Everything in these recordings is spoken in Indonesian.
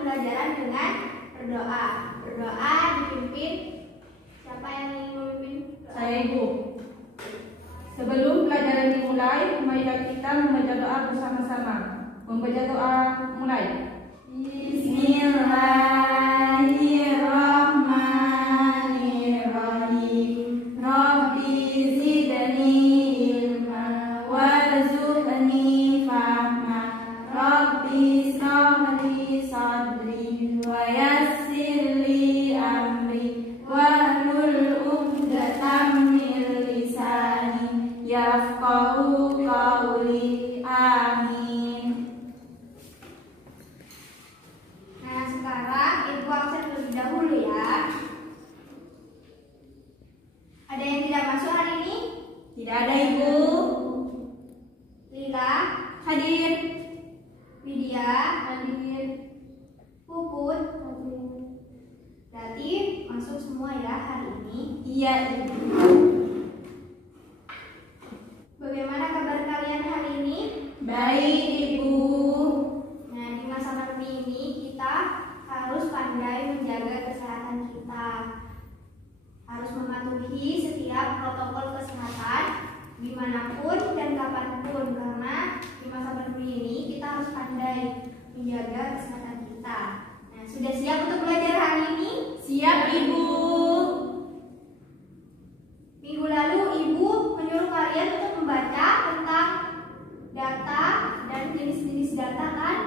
pembelajaran dengan berdoa. Berdoa dipimpin, siapa yang ingin memimpin? Saya, Ibu. Sebelum pelajaran dimulai, marilah kita membaca doa bersama-sama. Membaca doa mulai. Bismillahirrahmanirrahim. Rabbi zidni ilma warzuqni fahma. Rabbi ishrah li sadri wa yassir li amri wahlul 'uqdatam min lisani yafqahu qawli. Amin. Nah, sekarang Ibu absen terlebih dahulu ya. Ada yang tidak masuk hari ini? Tidak ada, Ibu. Lila, Hadir. Widya, hadir. Puput, hadir. Berarti masuk semua ya hari ini. Iya, Ibu. Bagaimana kabar kalian hari ini? Baik, Ibu. Nah, di masa pandemi ini kita harus pandai menjaga kesehatan kita. Harus mematuhi setiap protokol kesehatan dimanapun dan kapanpun, karena di masa pandemi ini kita harus pandai menjaga kesehatan kita. Nah, sudah siap untuk belajar hari ini? Siap, Ibu. Minggu lalu Ibu menyuruh kalian untuk membaca tentang data dan jenis-jenis data kan?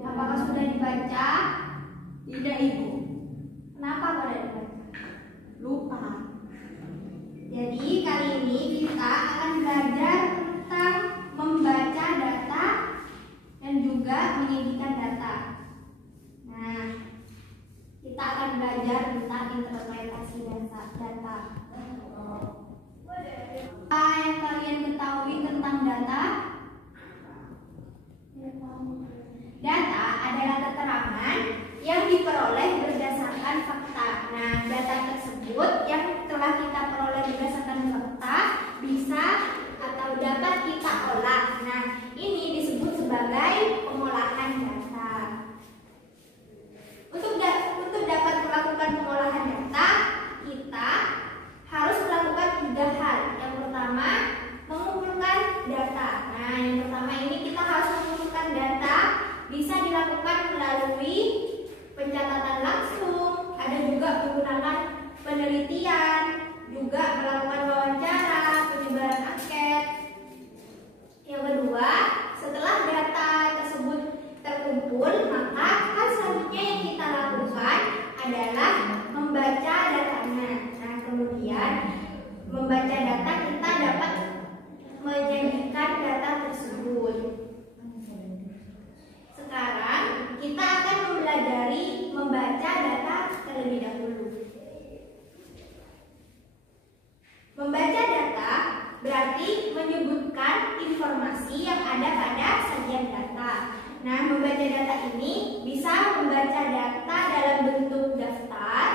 Apakah sudah dibaca? Tidak, Ibu. Kenapa kok tidak dibaca? Lupa. Jadi kali ini kita akan belajar tentang membaca data dan juga menyajikan data. Nah, kita akan belajar tentang interpretasi data. Apa yang kalian ketahui tentang data? Data adalah keterangan yang diperoleh berdasarkan fakta. Nah, data tersebut yang telah kita peroleh berdasarkan fakta bisa atau dapat kita olah. Nah, ini disebut sebagai pengolahan data. Untuk dapat melakukan pengolahan data, kita harus melakukan 3 hal. Yang pertama, mengumpulkan data. Nah, yang pertama ini kita harus mengumpulkan data. Bisa dilakukan melalui pencatatan langsung, ada juga menggunakan penelitian, juga melakukan wawancara, penyebaran angket. Yang kedua, setelah data tersebut terkumpul, maka hal selanjutnya yang kita lakukan adalah membaca datanya. Nah, kemudian membaca data kita dapat menjadikan data tersebut. Sekarang kita akan mempelajari membaca data terlebih dahulu. Membaca data berarti menyebutkan informasi yang ada pada sajian data. Nah, membaca data ini bisa membaca data dalam bentuk daftar,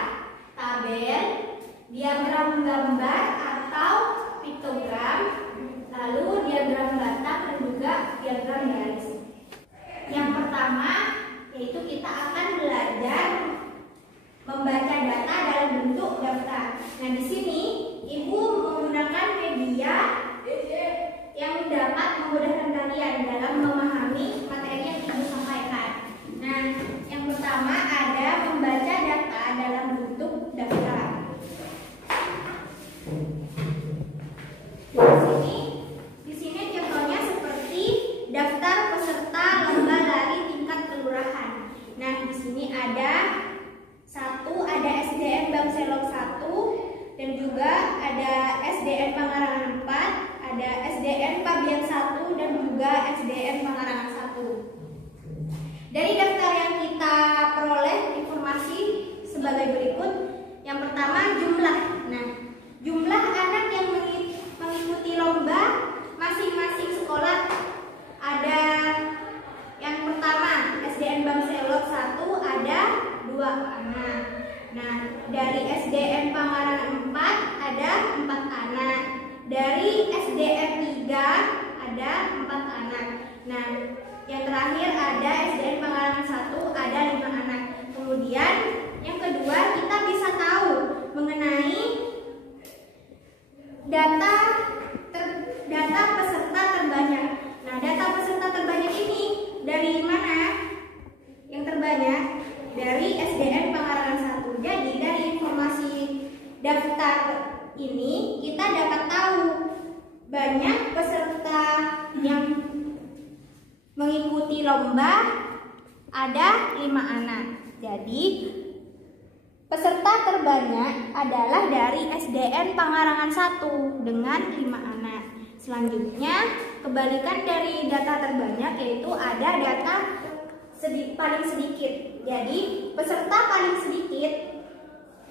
tabel, diagram gambar atau piktogram, lalu diagram batang dan juga diagram garis. Yang pertama yaitu kita akan belajar membaca data dalam bentuk daftar. Nah, di sini Ibu menggunakan media yang dapat memudahkan kalian dalam memahami materi yang Ibu sampaikan. Nah, yang pertama ada membaca data dalam bentuk daftar. Di sini contohnya seperti daftar peserta lomba lari tingkat kelurahan. Nah, di sini ada SDN Bangselok 1 dan juga ada SDN Pangarangan 4, ada SDN Pabian 1 dan juga SDN Pangarangan 1. Dari daftar yang kita peroleh informasi sebagai berikut. Yang pertama, jumlah. Nah, jumlah anak yang mengikuti lomba masing-masing sekolah ada. Yang pertama, SDN Bangselok 1 ada 2 anak. Nah, dari SDN Pangarangan 4 ada 4 anak. Dari SDN 3 ini kita dapat tahu banyak peserta yang mengikuti lomba, ada 5 anak. Jadi peserta terbanyak adalah dari SDN Pangarangan 1 dengan 5 anak. Selanjutnya kebalikan dari data terbanyak, yaitu ada data paling sedikit. Jadi peserta paling sedikit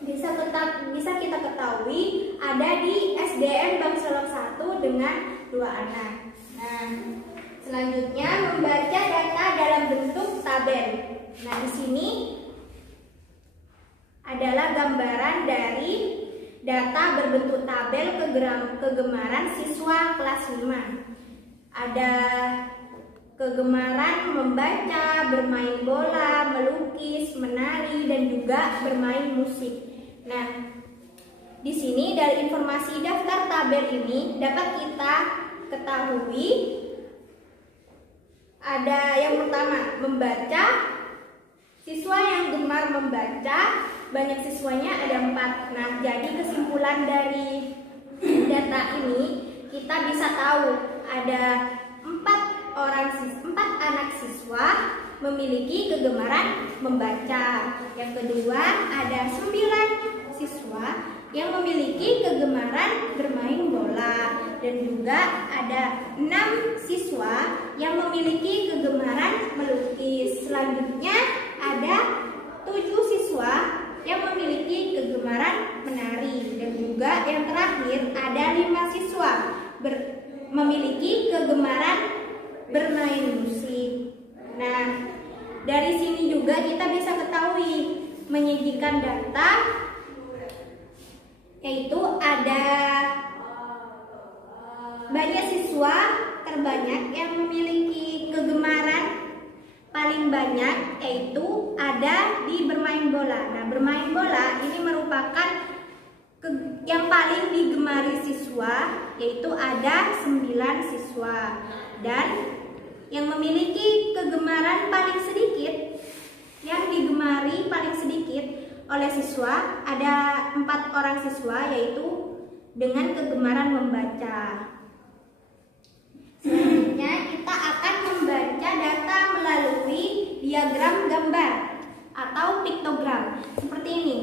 bisa kita ketahui ada di SDN Bangselok 1 dengan 2 anak. Nah, selanjutnya membaca data dalam bentuk tabel. Nah, di sini adalah gambaran dari data berbentuk tabel kegemaran siswa kelas 5. Ada kegemaran membaca, bermain bola, melukis, menari, dan juga bermain musik. Nah, di sini dari informasi daftar tabel ini dapat kita ketahui ada yang pertama, membaca. Siswa yang gemar membaca, banyak siswanya ada 4. Nah, jadi kesimpulan dari data ini kita bisa tahu ada 4 anak siswa memiliki kegemaran membaca. Yang kedua, ada 9 siswa yang memiliki kegemaran bermain bola, dan juga ada 6 siswa yang memiliki kegemaran melukis. Selanjutnya ada 7 siswa yang memiliki kegemaran menari, dan juga yang terakhir ada 5 siswa memiliki kegemaran bermain musik. Nah, dari sini juga kita bisa ketahui menyajikan data, yaitu ada banyak siswa terbanyak yang memiliki kegemaran paling banyak, yaitu ada di bermain bola. Nah, bermain bola ini merupakan yang paling digemari siswa, yaitu ada 9 siswa. Dan yang memiliki kegemaran paling sedikit, yang digemari paling sedikit oleh siswa, ada 4 orang siswa, yaitu dengan kegemaran membaca. Selanjutnya kita akan membaca data melalui diagram gambar atau piktogram. Seperti ini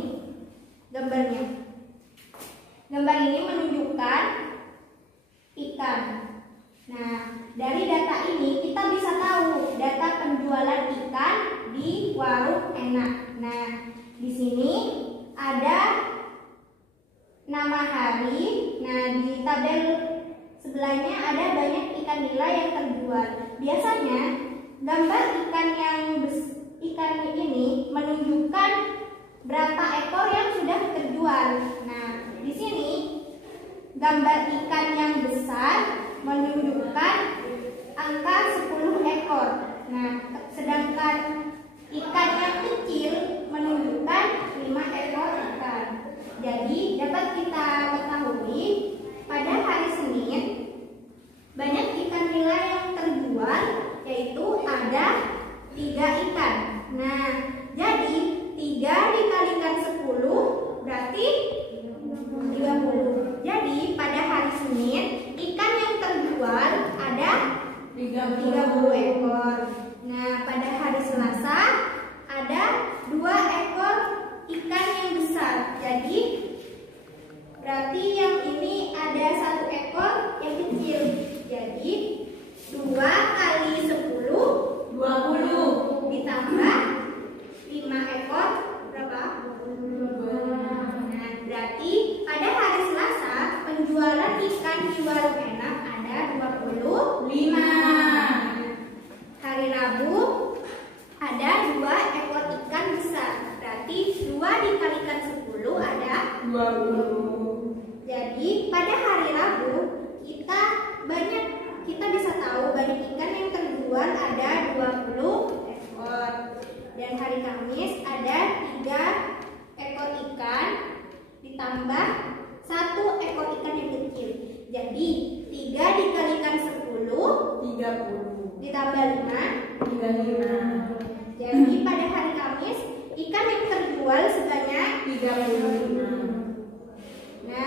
gambarnya. Gambar ini menunjukkan ikan. Nah, dari data ini kita bisa tahu data penjualan ikan di Warung Enak. Nah, di sini ada nama hari. Nah, di tabel sebelahnya ada banyak ikan nila yang terjual. Biasanya gambar ikan ini menunjukkan berapa ekor yang sudah terjual. Nah, di sini gambar ikan yang besar menunjukkan angka 10 ekor. Nah, sedangkan ikan yang kecil menunjukkan 5 ekor ikan. Jadi dapat kita ketahui pada hari Senin banyak ikan nila yang terjual, yaitu ada 3 ikan. Nah, jadi 3 dikalikan 10 berarti 30. Jadi pada hari Senin ikan yang terjual ada 30 ekor. Nah, pada hari Selasa ada 2 ekor ikan yang besar. Jadi berarti yang ini ada 1 ekor yang kecil. Jadi 2 kali 10 20 ditambah 5 ekor berapa? 20. Nah, berarti pada hari Selasa penjualan ikan di Warung Enak ada 25. Hari Rabu ada 2 ekor ikan besar. Berarti 2 dikalikan 10 ada 20. Jadi pada hari Rabu kita bisa tahu banyak ikan yang terjual ada 20 ekor. Dan hari Kamis ada 3 ekor ikan ditambah 1 ekor ikan yang kecil. Jadi 3 dikalikan 10 30 ditambah 5 35. Jadi pada hari Kamis ikan yang terjual sebanyak 35. Nah,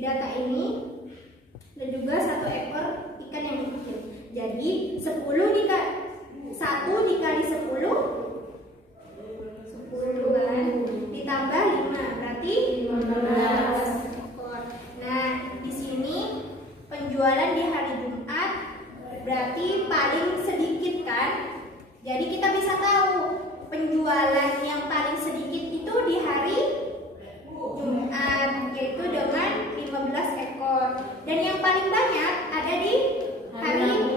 di data ini dan juga 1 ekor ikan yang kecil. Jadi 1 dikali 10 kan, ditambah 5 berarti 15 ekor. Nah, di sini penjualan di hari Jumat berarti paling sedikit kan? Jadi kita bisa tahu penjualan yang paling sedikit itu di hari Jumat, yaitu dengan 15 ekor. Dan yang paling banyak ada di hari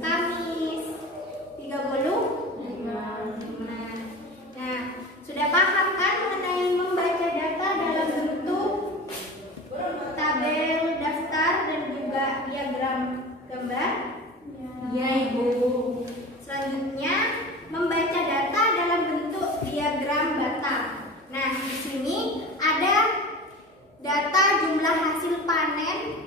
Kamis, 35. Nah, sudah paham kan mengenai membaca data dalam bentuk tabel, daftar, dan juga diagram gambar? Ya, Ibu. Selanjutnya, membaca data dalam bentuk diagram batang. Nah, di sini ada data jumlah hasil panen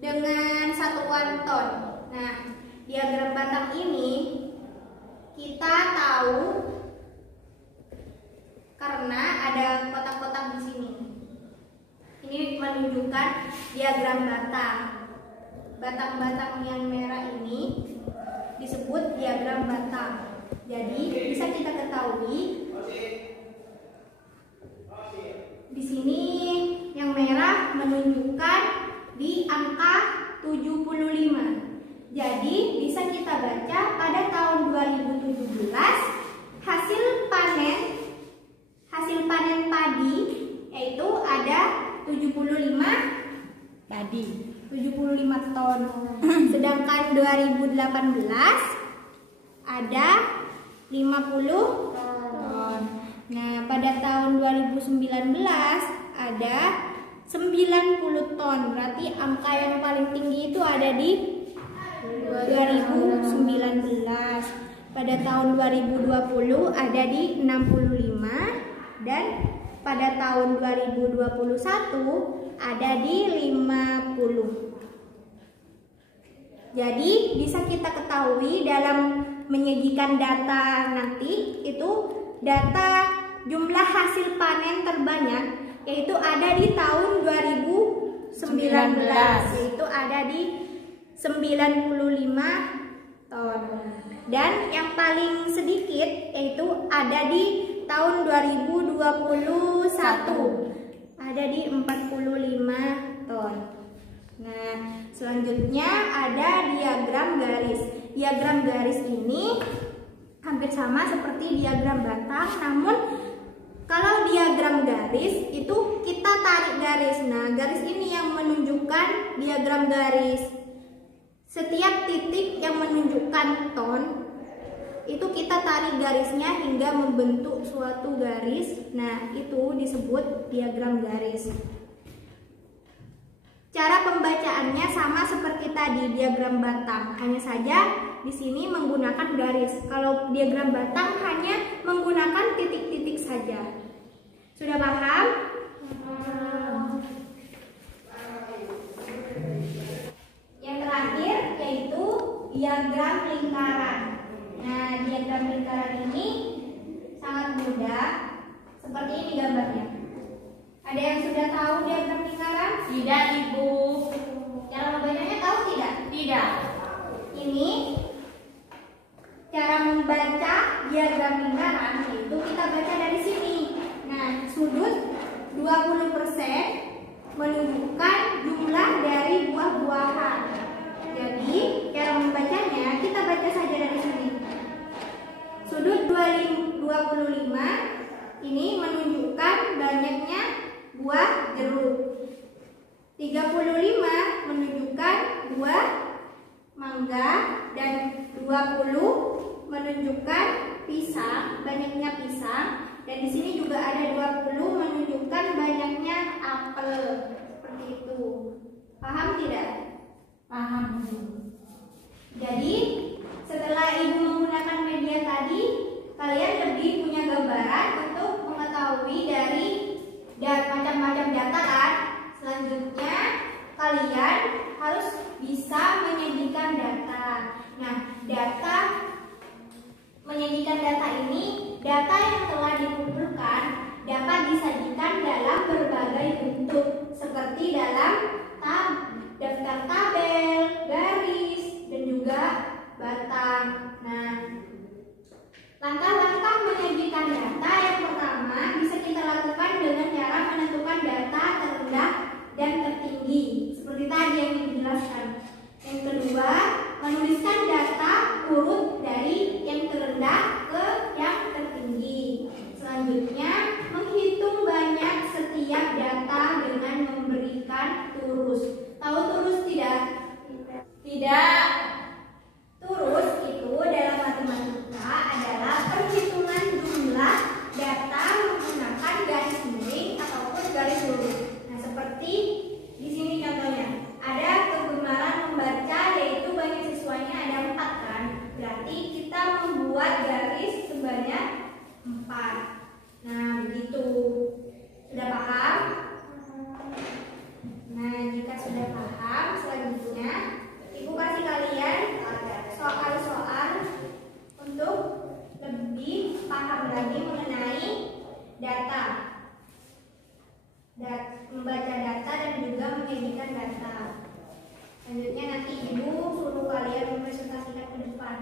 dengan satuan ton. Nah, diagram batang ini kita tahu karena ada kotak-kotak di sini. Ini menunjukkan diagram batang. Batang-batang yang merah ini disebut diagram batang. Jadi bisa kita ketahui di sini yang merah menunjukkan di angka 75. Jadi bisa kita baca pada tahun 2017 hasil panen padi yaitu ada 75 ton. Sedangkan 2018 ada 50 ton. Nah, pada tahun 2019 ada 90 ton. Berarti angka yang paling tinggi itu ada di 2019. Pada tahun 2020 ada di 65 dan pada tahun 2021 ada di 50. Jadi bisa kita ketahui dalam menyajikan data nanti itu data jumlah hasil panen terbanyak yaitu ada di tahun 2019 yaitu ada di 95 ton. Dan yang paling sedikit yaitu ada di tahun 2021 ada di 45 ton. Nah, selanjutnya ada diagram garis. Diagram garis ini hampir sama seperti diagram batang, namun kalau diagram garis itu kita tarik garis. Nah, garis ini yang menunjukkan diagram garis. Setiap titik yang menunjukkan ton itu kita tarik garisnya hingga membentuk suatu garis. Nah, itu disebut diagram garis. Cara pembacaannya sama seperti tadi diagram batang, hanya saja di sini menggunakan garis. Kalau diagram batang hanya menggunakan titik-titik saja. Sudah paham? Yang terakhir yaitu diagram lingkaran. Nah, diagram lingkaran ini sangat mudah. Seperti ini gambarnya. Ada yang sudah tahu diagram lingkaran? Tidak, Ibu. Cara membacanya tahu tidak? Tidak. Ini cara membaca diagram lingkaran yaitu kita baca dari sini. Nah, sudut 20% menunjukkan jumlah dari buah-buahan. Jadi, cara membacanya kita baca saja dari sini. Sudut 25 ini menunjukkan banyaknya buah jeruk. 35 menunjukkan buah mangga dan 20 menunjukkan pisang, banyaknya pisang, dan di sini juga ada 20 menunjukkan banyaknya apel. Seperti itu. Paham tidak? Paham. Jadi, setelah Ibu menggunakan media tadi, kalian lebih punya gambaran untuk mengetahui dari macam-macam data kan? Selanjutnya, kalian harus bisa menyajikan data. Nah, menyajikan data ini, data yang telah dikumpulkan dapat disajikan dalam berbagai bentuk seperti dalam daftar tabel, garis, dan juga batang. Nah, langkah-langkah menyajikan data yang pertama bisa kita lakukan dengan cara menentukan data terendah dan tertinggi, seperti tadi yang dijelaskan. Yang kedua, menuliskan data urut dari yang terendah ke yang tertinggi. Selanjutnya, menghitung banyak setiap data dengan memberikan turus. Tahu turus tidak? Tidak. Turus itu dalam matematika adalah perhitungan jumlah data menggunakan garis miring ataupun garis lurus. Nah, seperti di sini contohnya. Ada kegemaran membaca, yaitu banyak siswanya ada 4 kan? Berarti kita membuat garis sebanyak 4. Nah, begitu. Sudah paham? Nah, jika sudah paham, selanjutnya Ibu kasih kalian soal-soal untuk lebih paham lagi mengenai data, membaca data dan juga menyajikan data. Selanjutnya nanti Ibu suruh kalian mempresentasikan ke depan.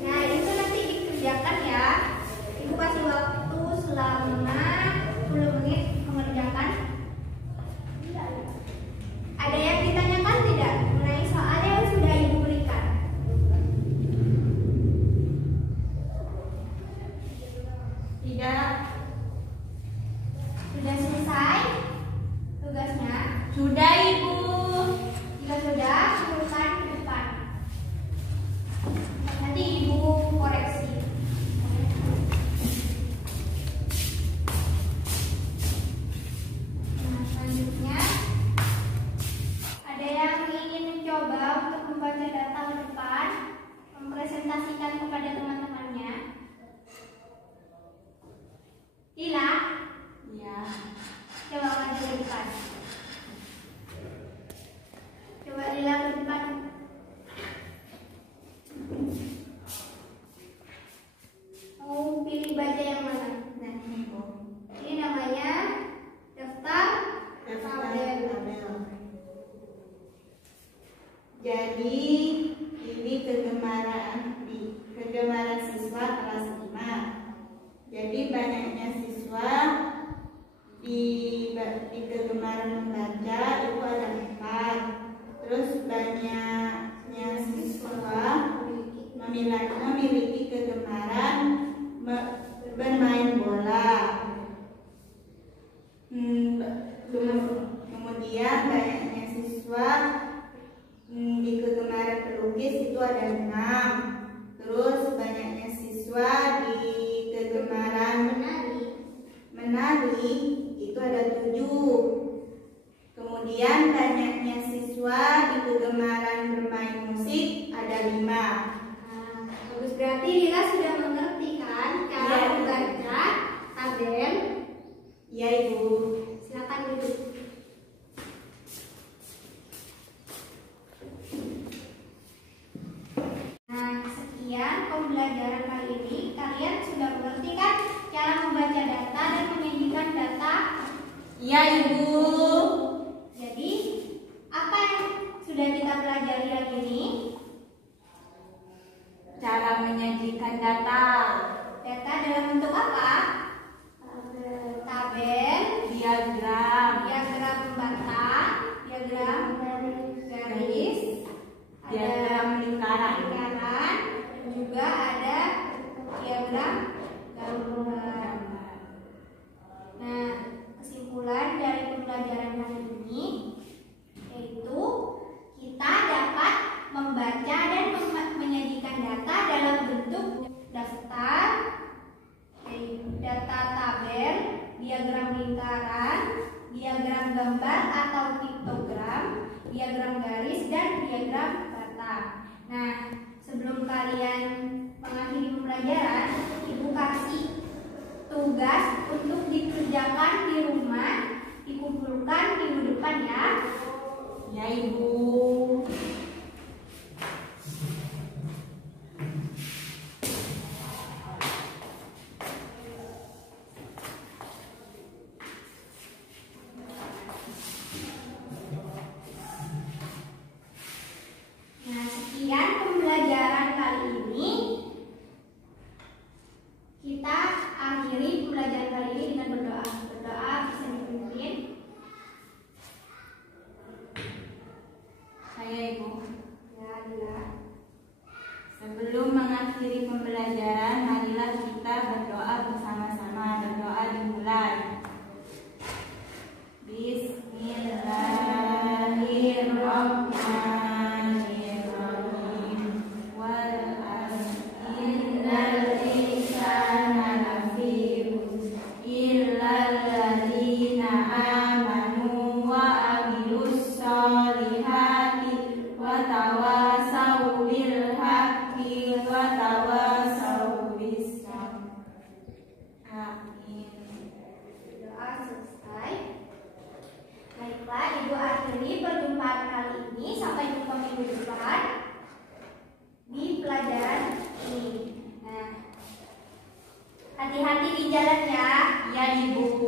Nah, itu nanti dikerjakan ya. Ibu kasih waktu selama 10 menit mengerjakan. Ada yang ditanyakan tidak mengenai soal yang sudah Ibu berikan? Tidak. Sudah selesai tugasnya? Sudah, Ibu. Jika sudah, silakan ke depan. Nanti Ibu koreksi. Nah, selanjutnya ada yang ingin mencoba untuk membaca data ke depan, mempresentasikan kepada teman-temannya? Lila, Ya. coba maju ke depan. Coba Lila ke depan. Mau pilih baca yang mana? Nah, ini namanya daftar tabel. Jadi ini kegemaran siswa kelas 5. Jadi banyaknya siswa di kegemaran membaca itu ada 4. Terus banyaknya siswa memiliki kegemaran bermain bola. Kemudian banyaknya siswa di kegemaran pelukis itu ada 6. Terus banyaknya siswa di kegemaran menari itu ada 7. Kemudian banyaknya siswa di kegemaran bermain musik ada 5. Bagus, berarti Lila sudah mengerti kan cara membaca tabel? Iya, Ibu. Silakan duduk. Nah, sekian pembelajaran kali ini. Kalian sudah mengerti kan cara membaca data dan menyajikan data? Iya, Ibu. Jadi, apa yang sudah kita pelajari hari ini? Cara menyajikan data. Data dalam bentuk apa? Tabel, Diagram. diagram batang, diagram garis, Diagram lingkaran. dan juga ada diagram gambar. Nah, kesimpulan dari pembelajaran hari ini yaitu kita dapat membaca dan menyajikan data dalam bentuk daftar, data tabel, diagram lingkaran, diagram gambar atau piktogram, diagram garis, dan diagram batang. Nah, sebelum kalian mengakhiri pembelajaran, Ibu kasih tugas untuk dikerjakan di rumah dikumpulkan minggu depan ya. Ya, Ibu. Nah, sekian pembelajaran kali ini. Kita akhiri pembelajaran kali ini dengan berdoa. Berdoa bisa dipimpin. Saya, Ibu. Ya, Dila. Sebelum mengakhiri pembelajaran, marilah kita berdoa bersama-sama. Berdoa dimulai. Bismillahirrahmanirrahim. Wal asri innal insana lafi khusr illal ladzina amanu wa amilus solihati wa tawasau bil haqqi wa tawasau bis sabr. Amin. Doa selesai. Baiklah, Ibu akhiri perjumpaan kali ini. Sampai jumpa minggu depan di pelajaran ini. Nah, hati-hati di jalan ya. Ya, Ibu.